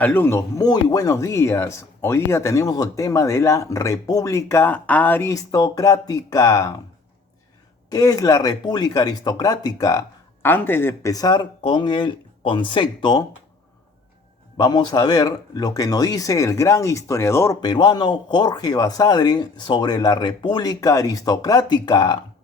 Alumnos, muy buenos días. Hoy día tenemos el tema de la República Aristocrática. ¿Qué es la República Aristocrática? Antes de empezar con el concepto, vamos a ver lo que nos dice el gran historiador peruano Jorge Basadre sobre la República Aristocrática.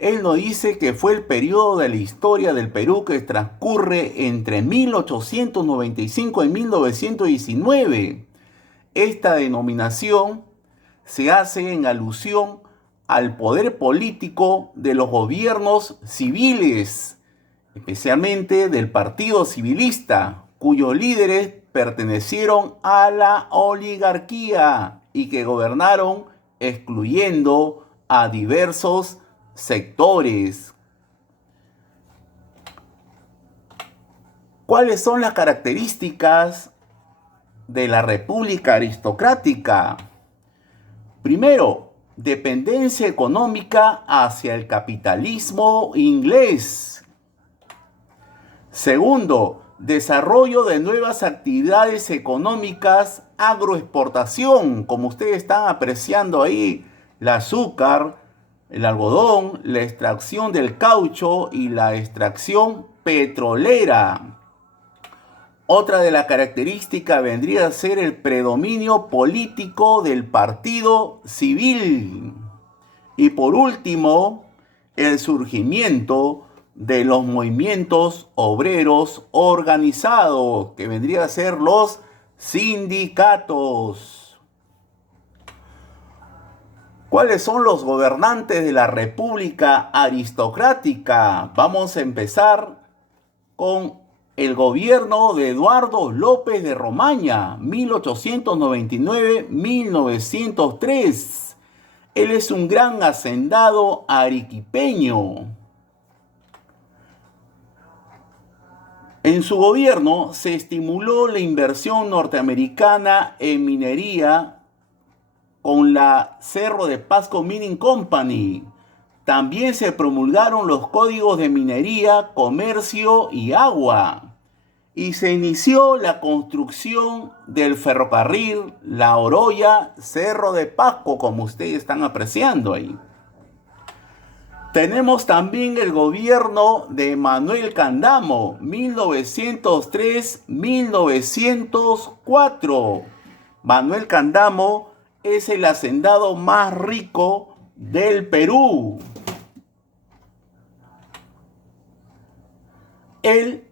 Él nos dice que fue el periodo de la historia del Perú que transcurre entre 1895 y 1919. Esta denominación se hace en alusión al poder político de los gobiernos civiles, especialmente del Partido Civilista, cuyos líderes pertenecieron a la oligarquía y que gobernaron excluyendo a diversos sectores. ¿Cuáles son las características de la República Aristocrática? Primero, dependencia económica hacia el capitalismo inglés. Segundo, desarrollo de nuevas actividades económicas, agroexportación, como ustedes están apreciando ahí, el azúcar, el algodón, la extracción del caucho y la extracción petrolera. Otra de las características vendría a ser el predominio político del partido civil. Y por último, el surgimiento de los movimientos obreros organizados, que vendría a ser los sindicatos. ¿Cuáles son los gobernantes de la República Aristocrática? Vamos a empezar con el gobierno de Eduardo López de Romaña, 1899-1903. Él es un gran hacendado arequipeño. En su gobierno se estimuló la inversión norteamericana en minería con la Cerro de Pasco Mining Company. También se promulgaron los códigos de minería, comercio y agua. Y se inició la construcción del ferrocarril La Oroya-Cerro de Pasco, como ustedes están apreciando ahí. Tenemos también el gobierno de Manuel Candamo, 1903-1904. Manuel Candamo es el hacendado más rico del Perú. Él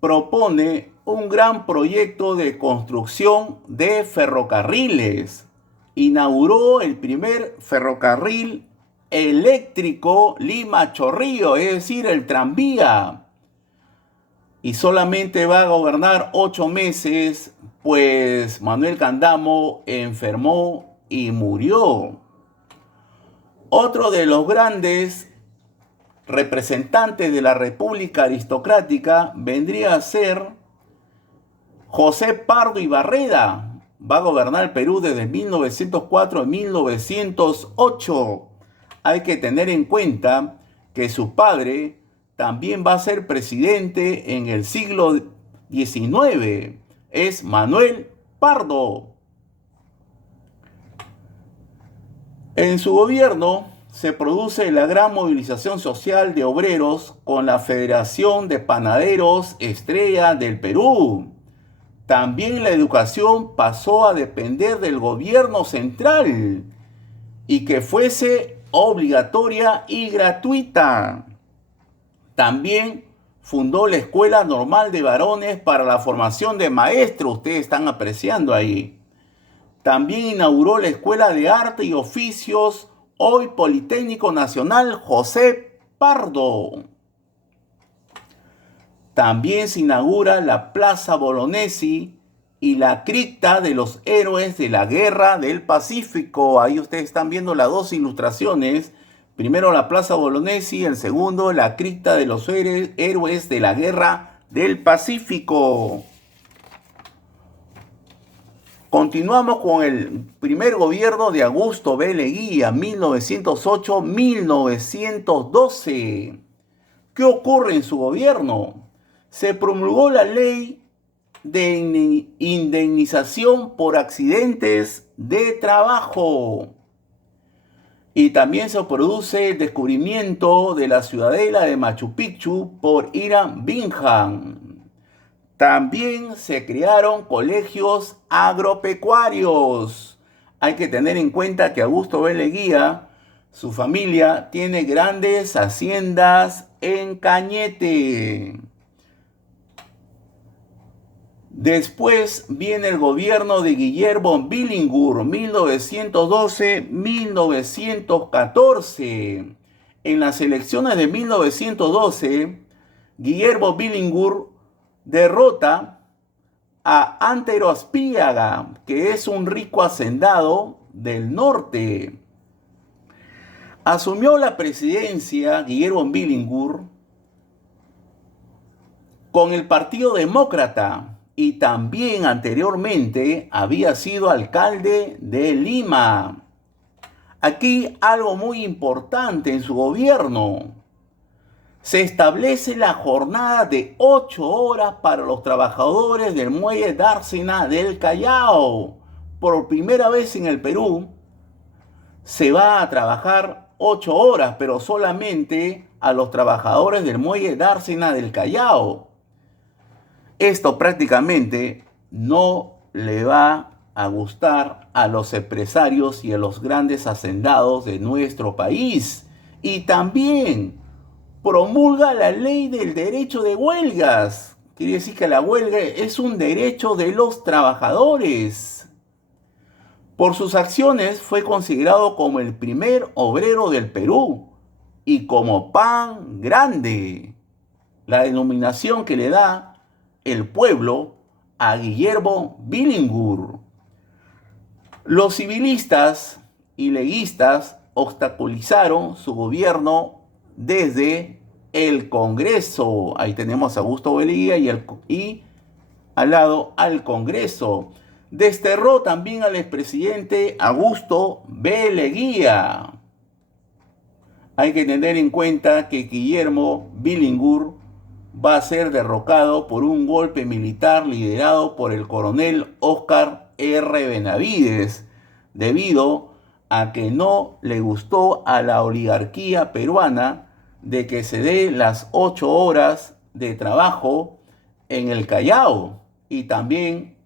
propone un gran proyecto de construcción de ferrocarriles. Inauguró el primer ferrocarril eléctrico Lima-Chorrillo, es decir, el tranvía. Y solamente va a gobernar 8 meses, pues Manuel Candamo enfermó y murió. Otro de los grandes representantes de la República Aristocrática vendría a ser José Pardo Barreda. Va a gobernar el Perú desde 1904 a 1908. Hay que tener en cuenta que su padre también va a ser presidente en el siglo XIX. Es Manuel Pardo. En su gobierno se produce la gran movilización social de obreros con la Federación de Panaderos Estrella del Perú. También la educación pasó a depender del gobierno central y que fuese obligatoria y gratuita. También fundó la Escuela Normal de Varones para la formación de maestros, ustedes están apreciando ahí. También inauguró la Escuela de Arte y Oficios, hoy Politécnico Nacional José Pardo. También se inaugura la Plaza Bolognesi y la cripta de los héroes de la Guerra del Pacífico. Ahí ustedes están viendo las dos ilustraciones. Primero la Plaza Bolognesi, el segundo la cripta de los héroes de la Guerra del Pacífico. Continuamos con el primer gobierno de Augusto B. Leguía, 1908-1912. ¿Qué ocurre en su gobierno? Se promulgó la ley de indemnización por accidentes de trabajo. Y también se produce el descubrimiento de la ciudadela de Machu Picchu por Hiram Bingham. También se crearon colegios agropecuarios. Hay que tener en cuenta que Augusto B. Leguía, su familia, tiene grandes haciendas en Cañete. Después viene el gobierno de Guillermo Billingur, 1912-1914. En las elecciones de 1912, Guillermo Billingur derrota a Antero Aspíaga, que es un rico hacendado del norte. Asumió la presidencia Guillermo Billingur con el Partido Demócrata y también anteriormente había sido alcalde de Lima. Aquí algo muy importante en su gobierno. Se establece la jornada de 8 horas para los trabajadores del muelle Dársena del Callao. Por primera vez en el Perú se va a trabajar 8 horas, pero solamente a los trabajadores del muelle Dársena del Callao. Esto prácticamente no le va a gustar a los empresarios y a los grandes hacendados de nuestro país. Y también promulga la ley del derecho de huelgas. Quiere decir que la huelga es un derecho de los trabajadores. Por sus acciones fue considerado como el primer obrero del Perú y como pan grande, la denominación que le da el pueblo a Guillermo Billingur. Los civilistas y leguistas obstaculizaron su gobierno desde el Congreso. Ahí tenemos a Augusto B. Leguía y al lado al Congreso. Desterró también al expresidente Augusto B. Leguía. Hay que tener en cuenta que Guillermo Billingur va a ser derrocado por un golpe militar liderado por el coronel Óscar R. Benavides, debido a que no le gustó a la oligarquía peruana de que se dé las 8 horas de trabajo en el Callao y también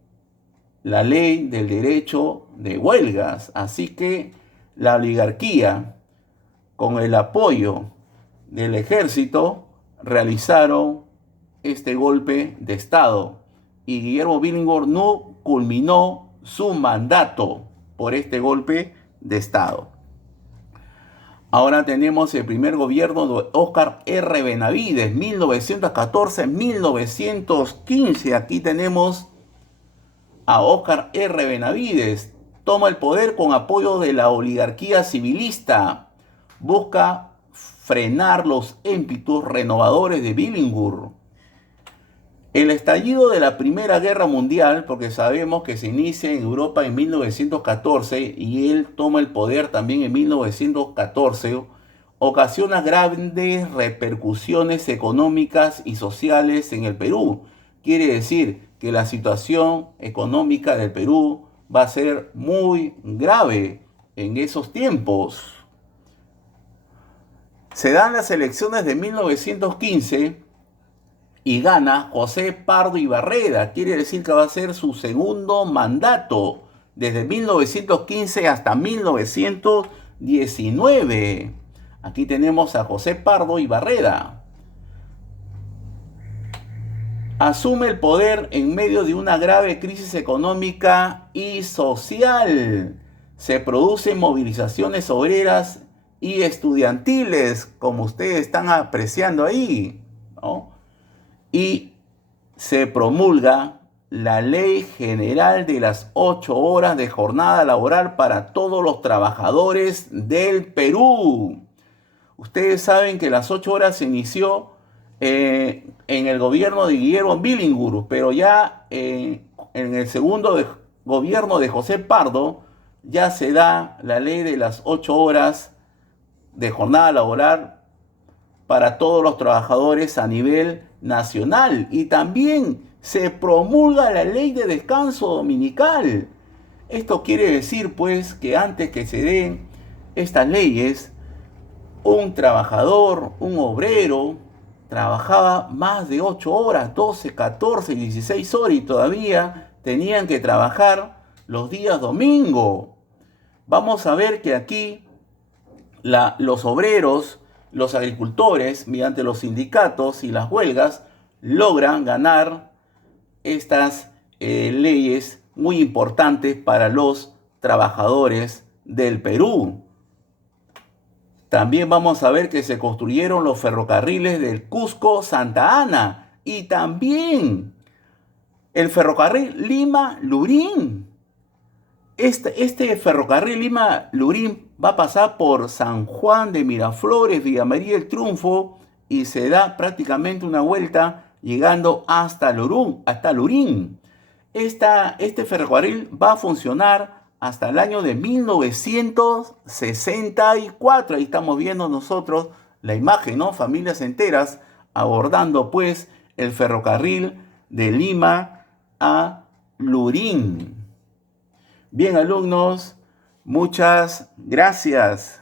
la ley del derecho de huelgas. Así que la oligarquía, con el apoyo del ejército, realizaron este golpe de Estado y Guillermo Billingur no culminó su mandato por este golpe de Estado. Ahora tenemos el primer gobierno de Óscar R. Benavides, 1914-1915. Aquí tenemos a Óscar R. Benavides. Toma el poder con apoyo de la oligarquía civilista. Busca frenar los ímpetus renovadores de Billingur. El estallido de la Primera Guerra Mundial, porque sabemos que se inicia en Europa en 1914 y él toma el poder también en 1914, ocasiona grandes repercusiones económicas y sociales en el Perú. Quiere decir que la situación económica del Perú va a ser muy grave en esos tiempos. Se dan las elecciones de 1915 y gana José Pardo Ibarreda. Quiere decir que va a ser su segundo mandato desde 1915 hasta 1919. Aquí tenemos a José Pardo Ibarreda. Asume el poder en medio de una grave crisis económica y social. Se producen movilizaciones obreras y estudiantiles, como ustedes están apreciando ahí, ¿no? Y se promulga la Ley General de las 8 horas de jornada laboral para todos los trabajadores del Perú. Ustedes saben que las 8 horas se inició en el gobierno de Guillermo Billingur, pero ya en el segundo gobierno de José Pardo ya se da la ley de las 8 horas de jornada laboral para todos los trabajadores a nivel nacional. Y también Se promulga la ley de descanso dominical. Esto quiere decir, pues, que antes que se den estas leyes, un trabajador, un obrero, trabajaba más de 8 horas, 12, 14, 16 horas y todavía tenían que trabajar los días domingo. Vamos a ver que aquí los obreros, los agricultores, mediante los sindicatos y las huelgas, logran ganar estas leyes muy importantes para los trabajadores del Perú. También vamos a ver que se construyeron los ferrocarriles del Cusco-Santa Ana y también el ferrocarril Lima-Lurín. Este ferrocarril Lima-Lurín va a pasar por San Juan de Miraflores, Villa María del Triunfo y se da prácticamente una vuelta llegando hasta Lurín. Este ferrocarril va a funcionar hasta el año de 1964. Ahí estamos viendo nosotros la imagen, ¿no? Familias enteras abordando pues el ferrocarril de Lima a Lurín. Bien, alumnos, muchas gracias.